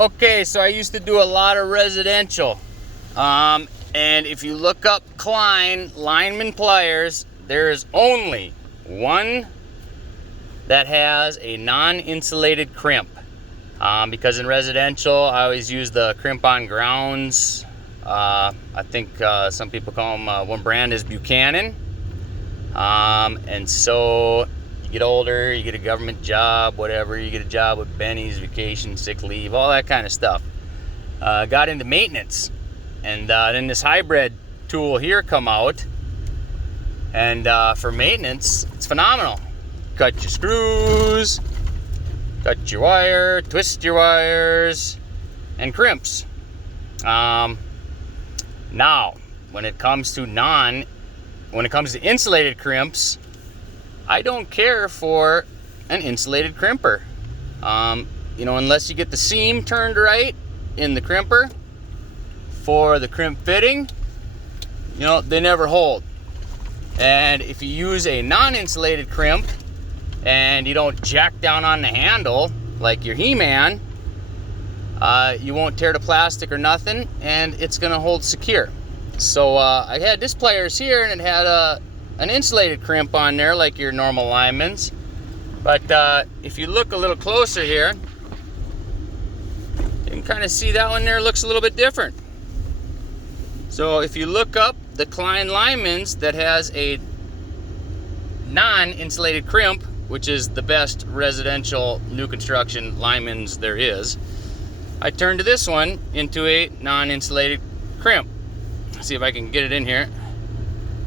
Okay, so I used to do a lot of residential. And if you look up Klien lineman pliers, there is only one that has a non-insulated crimp. Because in residential, I always use the crimp on grounds. I think some people call them, one brand is Buchanan. And so you get older, you get a government job, whatever, you get a job with bennies, vacation, sick leave, all that kind of stuff. Got into maintenance, and then this hybrid tool here come out, and for maintenance, it's phenomenal. Cut your screws, cut your wire, twist your wires, and crimps. Now, when it comes to insulated crimps, I don't care for an insulated crimper. Unless you get the seam turned right in the crimper for the crimp fitting, they never hold. And if you use a non-insulated crimp and you don't jack down on the handle like your He-Man, you won't tear the plastic or nothing, and it's gonna hold secure. So I had this pliers here, and it had an insulated crimp on there like your normal lineman's. But if you look a little closer here, you can kind of see that one there looks a little bit different. So if you look up the Klien lineman's that has a non-insulated crimp, which is the best residential new construction lineman's there is, I turned to this one into a non-insulated crimp. Let's see if I can get it in here.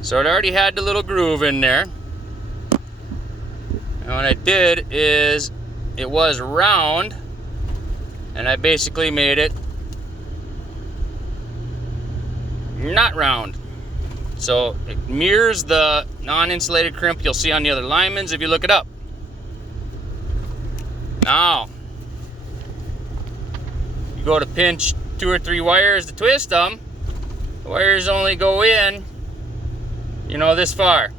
So it already had the little groove in there. And what I did is, it was round, and I basically made it not round. So it mirrors the non-insulated crimp you'll see on the other linemen's if you look it up. Now, you go to pinch 2 or 3 wires to twist them. The wires only go in, this far.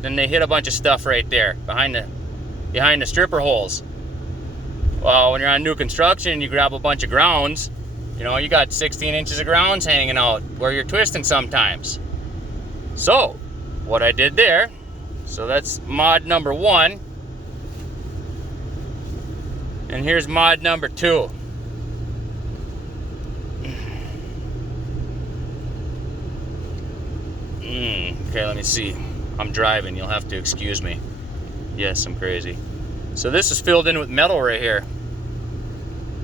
Then they hit a bunch of stuff right there behind the stripper holes. Well, when you're on new construction, you grab a bunch of grounds. You got 16 inches of grounds hanging out where you're twisting sometimes. So, what I did there, so that's mod number 1. And here's mod number 2. Okay, let me see. I'm driving, you'll have to excuse me. Yes, I'm crazy. So this is filled in with metal right here.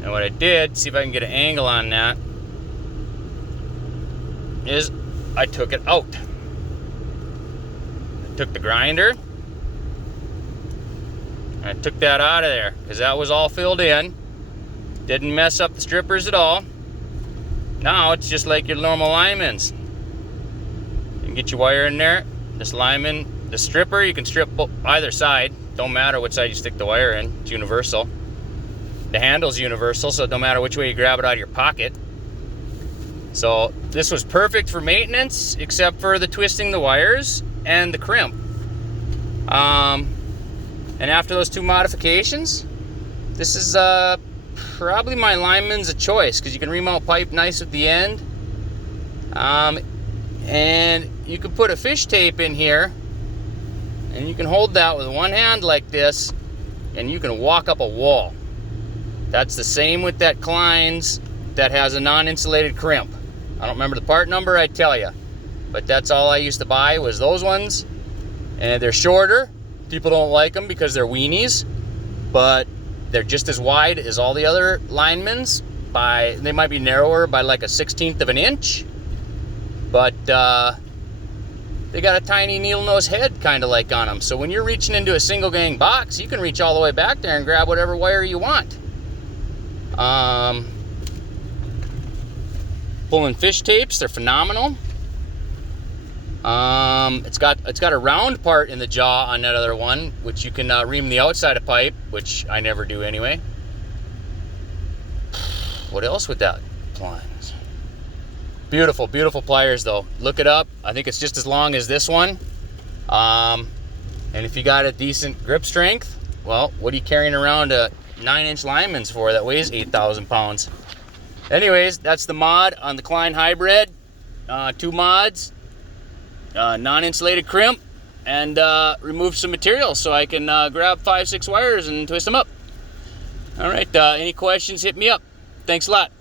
And what I did, see if I can get an angle on that, is I took it out. I took the grinder, and I took that out of there, because that was all filled in. Didn't mess up the strippers at all. Now it's just like your normal lineman's. You can get your wire in there. This lineman, the stripper, you can strip either side. Don't matter which side you stick the wire in. It's universal. The handle's universal, so it don't matter which way you grab it out of your pocket. So this was perfect for maintenance, except for the twisting the wires and the crimp. And after those 2 modifications, this is probably my lineman's a choice, because you can remount pipe nice at the end. And you can put a fish tape in here, and you can hold that with one hand like this, and you can walk up a wall. That's the same with that Klien's that has a non-insulated crimp. I don't remember the part number, I tell you, but that's all I used to buy was those ones. And they're shorter. People don't like them because they're weenies, but they're just as wide as all the other linemen's. They might be narrower by like a 1/16 of an inch, but they got a tiny needle nose head kind of like on them. So when you're reaching into a single gang box, you can reach all the way back there and grab whatever wire you want. Pulling fish tapes, they're phenomenal. It's got a round part in the jaw on that other one, which you can ream the outside of pipe, which I never do anyway. What else with that? Pliers. Beautiful, beautiful pliers though. Look it up. I think it's just as long as this one. And if you got a decent grip strength, well, what are you carrying around a 9-inch lineman's for that weighs 8,000 pounds. Anyways, that's the mod on the Klien hybrid. 2 mods, non-insulated crimp, and remove some material so I can grab 5-6 wires and twist them up. All right, any questions, hit me up. Thanks a lot.